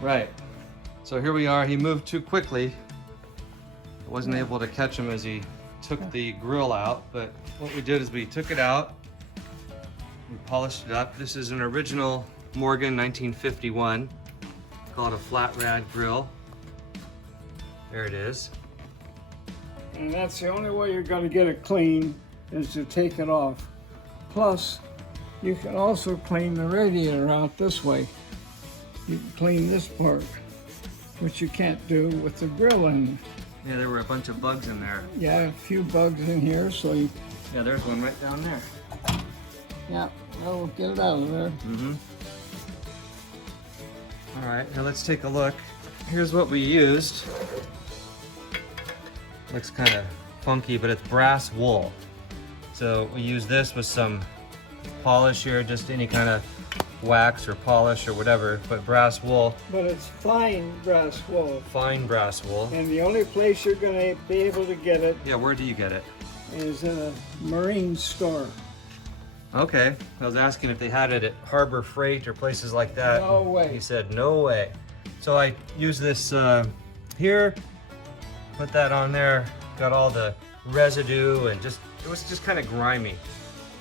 Right. So here we are. He moved too quickly. I wasn't able to catch him as he took the grill out, but what we did is we took it out, we polished it up. This is an original Morgan 1951. Call it a flat rad grill. There it is. And that's the only way you're going to get it clean is to take it off. Plus, you can also clean the radiator out this way. You can clean this part, which you can't do with the grill in. Yeah, there were a bunch of bugs in there. Yeah, a few bugs in here, so you... Yeah, there's one right down there. Yeah, we'll get it out of there. Mm-hmm. All right, now let's take a look. Here's what we used. Looks kind of funky, but it's brass wool. So we use this with some polish here, just any kind of wax or polish or whatever, but brass wool. But it's fine brass wool. Fine brass wool. And the only place you're going to be able to get it Yeah, where do you get it? is in a marine store. Okay, I was asking if they had it at Harbor Freight or places like that. No way. He said, no way. So I used this here, put that on there, got all the residue and it was just kind of grimy.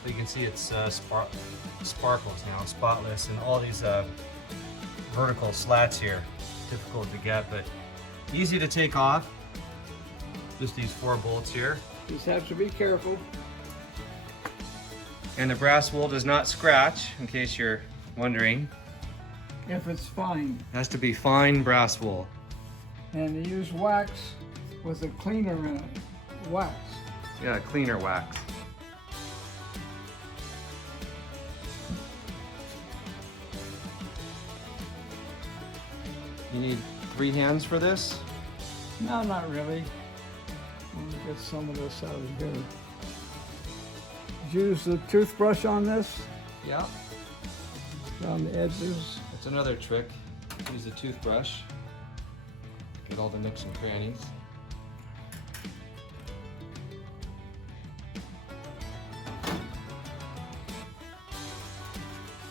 So you can see it's sparkles now, spotless, and all these vertical slats here. Difficult to get, but easy to take off. Just these 4 bolts here. Just have to be careful. And the brass wool does not scratch, in case you're wondering. If it's fine. It has to be fine brass wool. And you use wax with a cleaner in it. Wax. Yeah, cleaner wax. You need 3 hands for this? No, not really. Let me get some of this out of here. Use the toothbrush on this, Yeah. on the edges. That's another trick. Use a toothbrush. Get all the nooks and crannies.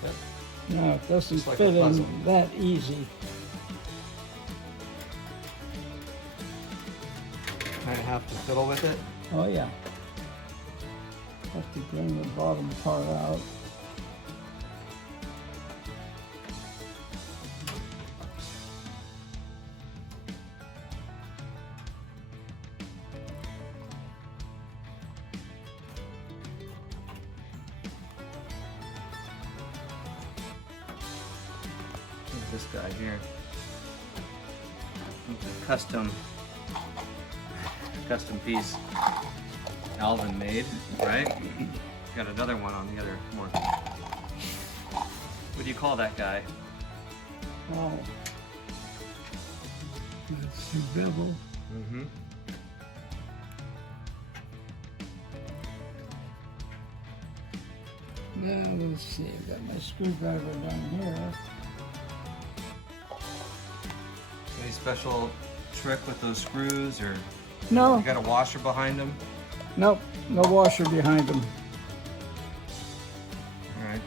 Yep. No, it doesn't Just like fit a puzzle. in that easy. Kind of have to fiddle with it. Oh yeah. Have to bring the bottom part out. Look at this guy here. It's a custom piece Alvin made, right? Got another one on the other more. What do you call that guy? Oh. That's the bevel. Mm-hmm. Now let's see, I've got my screwdriver down here. Any special trick with those screws, or No, you got a washer behind them? nope, no washer behind them. All right.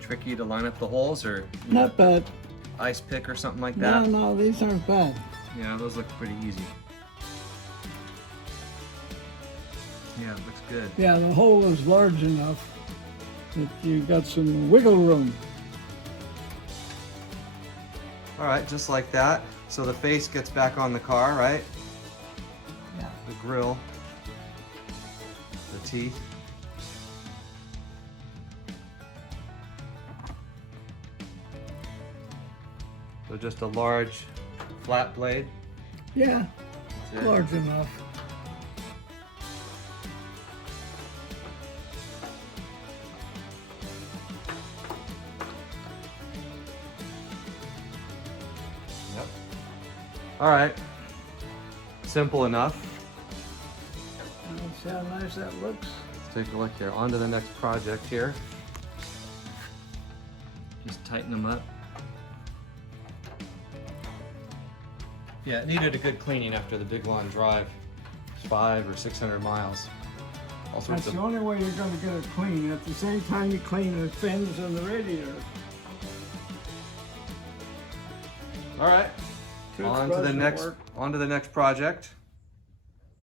Tricky to line up the holes, or Not bad. ice pick or something like No, that? no, these aren't bad. Yeah, those look pretty easy. Yeah, it looks good. Yeah, the hole is large enough that you've got some wiggle room. All right, just like that. So the face gets back on the car, right? Yeah. The grill, the teeth. So just a large flat blade. Yeah, That's it. large enough. Yep. All right. Simple enough. See how nice that looks? Let's take a look here. On to the next project here. Just tighten them up. Yeah, it needed a good cleaning after the big long drive. It's 500 or 600 miles. All sorts That's of. the only way you're going to get it clean. At the same time you clean the fins and the radiator. All right. On to the next project.